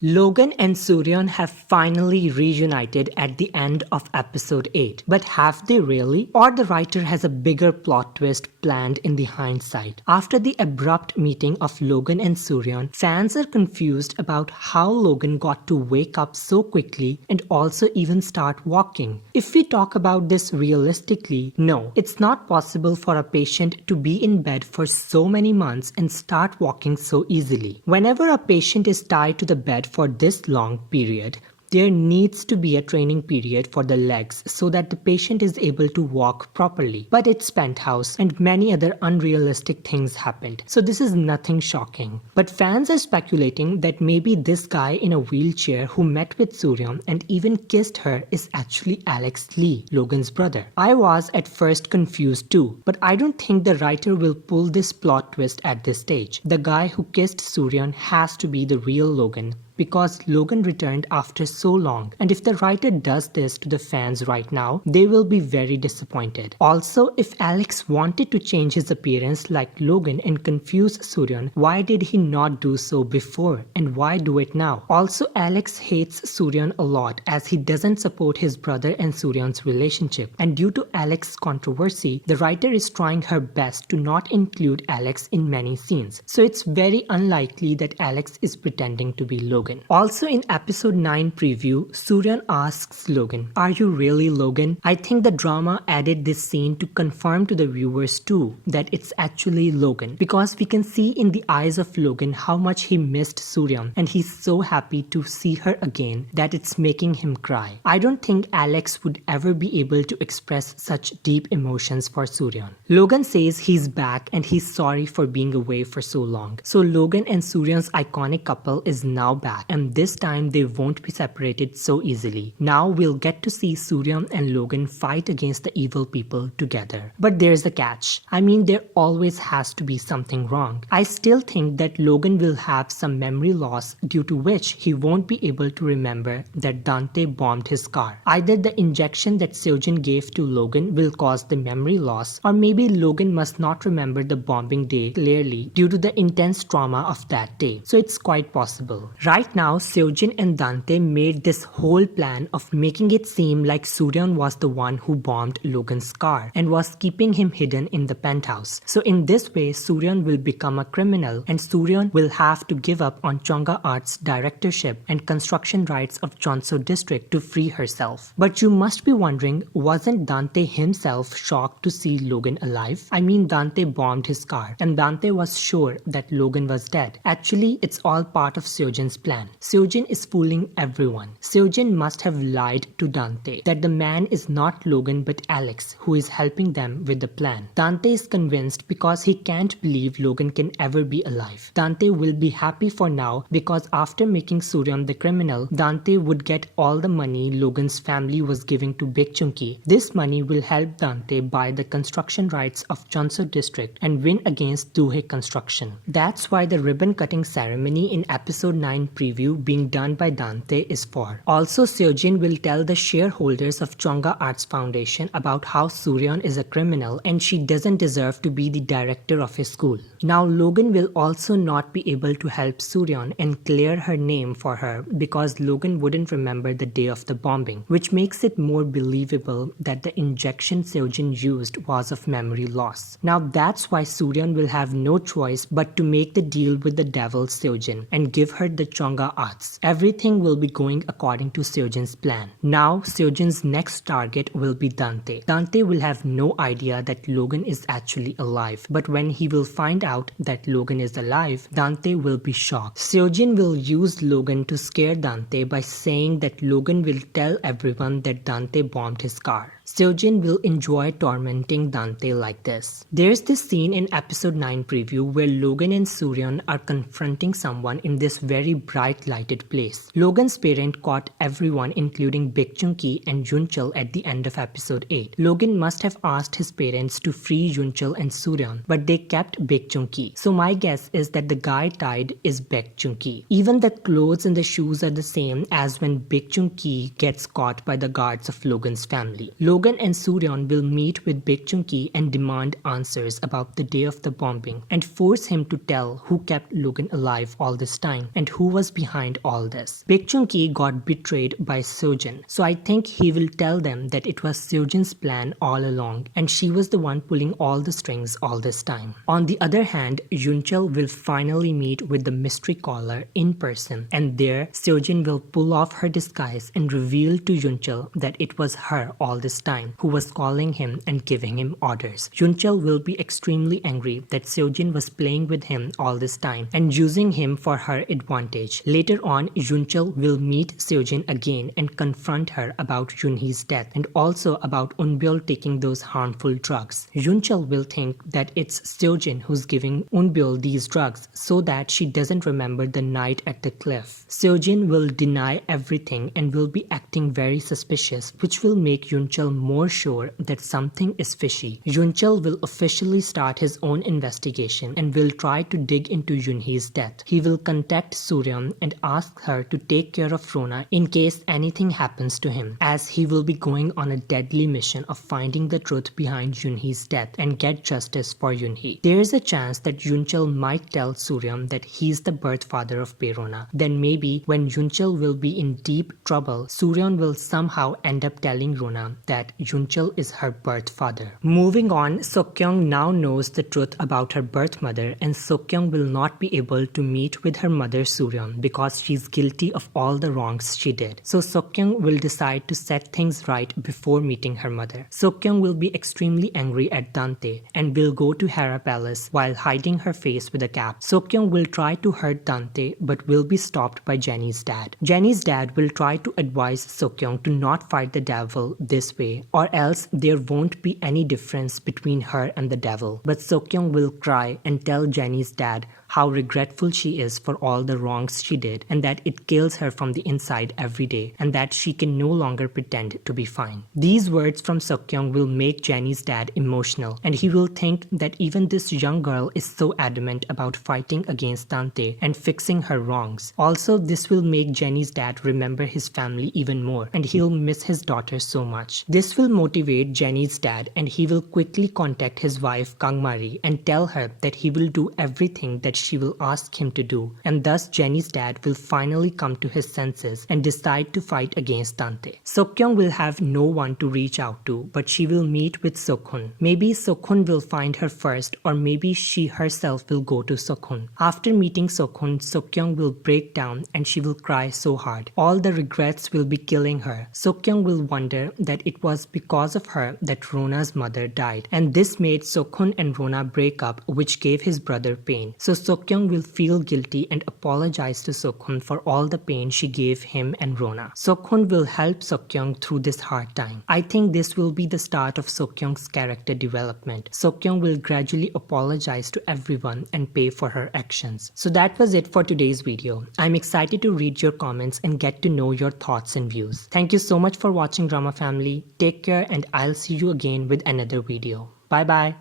Logan and Surya have finally reunited at the end of episode 8. But have they really? Or the writer has a bigger plot twist planned in the hindsight? After the abrupt meeting of Logan and Surya, fans are confused about how Logan got to wake up so quickly and also even start walking. If we talk about this realistically, no, it's not possible for a patient to be in bed for so many months and start walking so easily. Whenever a patient is tied to the bed for this long period, there needs to be a training period for the legs so that the patient is able to walk properly. But it's Penthouse and many other unrealistic things happened, so this is nothing shocking. But fans are speculating that maybe this guy in a wheelchair who met with Surya and even kissed her is actually Alex Lee, Logan's brother. I was at first confused too, but I don't think the writer will pull this plot twist at this stage. The guy who kissed Surya has to be the real Logan, because Logan returned after so long, and if the writer does this to the fans right now, they will be very disappointed. Also, if Alex wanted to change his appearance like Logan and confuse Surya, why did he not do so before, and why do it now? Also, Alex hates Surya a lot as he doesn't support his brother and Surya's relationship, and due to Alex's controversy, the writer is trying her best to not include Alex in many scenes, so it's very unlikely that Alex is pretending to be Logan. Also in episode 9 preview, Surya asks Logan, "Are you really Logan?" I think the drama added this scene to confirm to the viewers too that it's actually Logan, because we can see in the eyes of Logan how much he missed Surya and he's so happy to see her again that it's making him cry. I don't think Alex would ever be able to express such deep emotions for Surya. Logan says he's back and he's sorry for being away for so long. So Logan and Surya's iconic couple is now back, and this time they won't be separated so easily. Now we'll get to see Surya and Logan fight against the evil people together. But there's a catch. I mean, there always has to be something wrong. I still think that Logan will have some memory loss due to which he won't be able to remember that Dante bombed his car. Either the injection that Seo Jin gave to Logan will cause the memory loss, or maybe Logan must not remember the bombing day clearly due to the intense trauma of that day. So it's quite possible. Right now, Seo Jin and Dante made this whole plan of making it seem like Surya was the one who bombed Logan's car and was keeping him hidden in the penthouse. So in this way, Surya will become a criminal and Surya will have to give up on Chonga Art's directorship and construction rights of Cheon Seo district to free herself. But you must be wondering, wasn't Dante himself shocked to see Logan alive? I mean, Dante bombed his car and Dante was sure that Logan was dead. Actually, it's all part of Seo Jin's plan. Seo Jin is fooling everyone. Seo Jin must have lied to Dante that the man is not Logan but Alex who is helping them with the plan. Dante is convinced because he can't believe Logan can ever be alive. Dante will be happy for now because after making Surya the criminal, Dante would get all the money Logan's family was giving to Big Chunky. This money will help Dante buy the construction rights of Cheon Seo district and win against Doohae construction. That's why the ribbon cutting ceremony in episode 9 preview being done by Dante is for. Also, Seo Jin will tell the shareholders of Chonga Arts Foundation about how Surya is a criminal and she doesn't deserve to be the director of his school. Now Logan will also not be able to help Surya and clear her name for her because Logan wouldn't remember the day of the bombing, which makes it more believable that the injection Seo Jin used was of memory loss. Now that's why Surya will have no choice but to make the deal with the devil Seo Jin and give her the Chonga Arts. Everything will be going according to Seo Jin's plan. Now Seo Jin's next target will be Dante. Dante will have no idea that Logan is actually alive, but when he will find out that Logan is alive, Dante will be shocked. Seo Jin will use Logan to scare Dante by saying that Logan will tell everyone that Dante bombed his car. Seo Jin will enjoy tormenting Dante like this. There's this scene in episode 9 preview where Logan and Surya are confronting someone in this very bright lighted place. Logan's parent caught everyone including Big Chunky and Yunchul at the end of episode 8. Logan must have asked his parents to free Yunchul and Surya, but they kept Big Chunky. So my guess is that the guy tied is Big Chunky. Even the clothes and the shoes are the same as when Big Chunky gets caught by the guards of Logan's family. Logan and Surya will meet with Big Chunky and demand answers about the day of the bombing and force him to tell who kept Logan alive all this time and who was was behind all this. Baek Chung-ki got betrayed by Seo Jin, so I think he will tell them that it was Seo Jin's plan all along and she was the one pulling all the strings all this time. On the other hand, Yoonchul will finally meet with the mystery caller in person, and there Seo Jin will pull off her disguise and reveal to Yoonchul that it was her all this time who was calling him and giving him orders. Yoonchul will be extremely angry that Seo Jin was playing with him all this time and using him for her advantage. Later on, Yoonchul will meet Seo Jin again and confront her about Yun Hee's death and also about Eun Byul taking those harmful drugs. Yoonchul will think that it's Seo Jin who's giving Eun Byul these drugs so that she doesn't remember the night at the cliff. Seo Jin will deny everything and will be acting very suspicious, which will make Yoonchul more sure that something is fishy. Yoonchul will officially start his own investigation and will try to dig into Yun Hee's death. He will contact Surya and ask her to take care of Rona in case anything happens to him, as he will be going on a deadly mission of finding the truth behind Yun Hee's death and get justice for Yun Hee. There is a chance that Yoonchul might tell Surya that he's the birth father of Bae Ro Na. Then maybe when Yoonchul will be in deep trouble, Surya will somehow end up telling Rona that Yoonchul is her birth father. Moving on, Seokyeong now knows the truth about her birth mother, and Seokyeong will not be able to meet with her mother Surya because she's guilty of all the wrongs she did. So Seokyeong will decide to set things right before meeting her mother. Seokyeong will be extremely angry at Dante and will go to Hera Palace while hiding her face with a cap. Seokyeong will try to hurt Dante but will be stopped by Jenny's dad. Jenny's dad will try to advise Seokyeong to not fight the devil this way, or else there won't be any difference between her and the devil. But Seokyeong will cry and tell Jenny's dad how regretful she is for all the wrongs she did and that it kills her from the inside every day and that she can no longer pretend to be fine. These words from Seokyeong will make Jenny's dad emotional, and he will think that even this young girl is so adamant about fighting against Dante and fixing her wrongs. Also, this will make Jenny's dad remember his family even more, and he'll miss his daughter so much. This will motivate Jenny's dad, and he will quickly contact his wife Kangmari and tell her that he will do everything that she will ask him to do, and thus Jenny's dad will finally come to his senses and decide to fight against Dante. Seokyeong will have no one to reach out to, but she will meet with Seokhun. Maybe Seokhun will find her first, or maybe she herself will go to Seokhun. After meeting Seokhun, Seokyeong will break down and she will cry so hard. All the regrets will be killing her. Seokyeong will wonder that it was because of her that Rona's mother died, and this made Seokhun and Rona break up, which gave his brother pain. So Seokyeong will feel guilty and apologize to Seokhun for all the pain she gave him and Rona. Seokhun will help Seokyeong through this hard time. I think this will be the start of Seokyeong's character development. Seokyeong will gradually apologize to everyone and pay for her actions. So that was it for today's video. I'm excited to read your comments and get to know your thoughts and views. Thank you so much for watching, Drama Family. Take care, and I'll see you again with another video. Bye bye.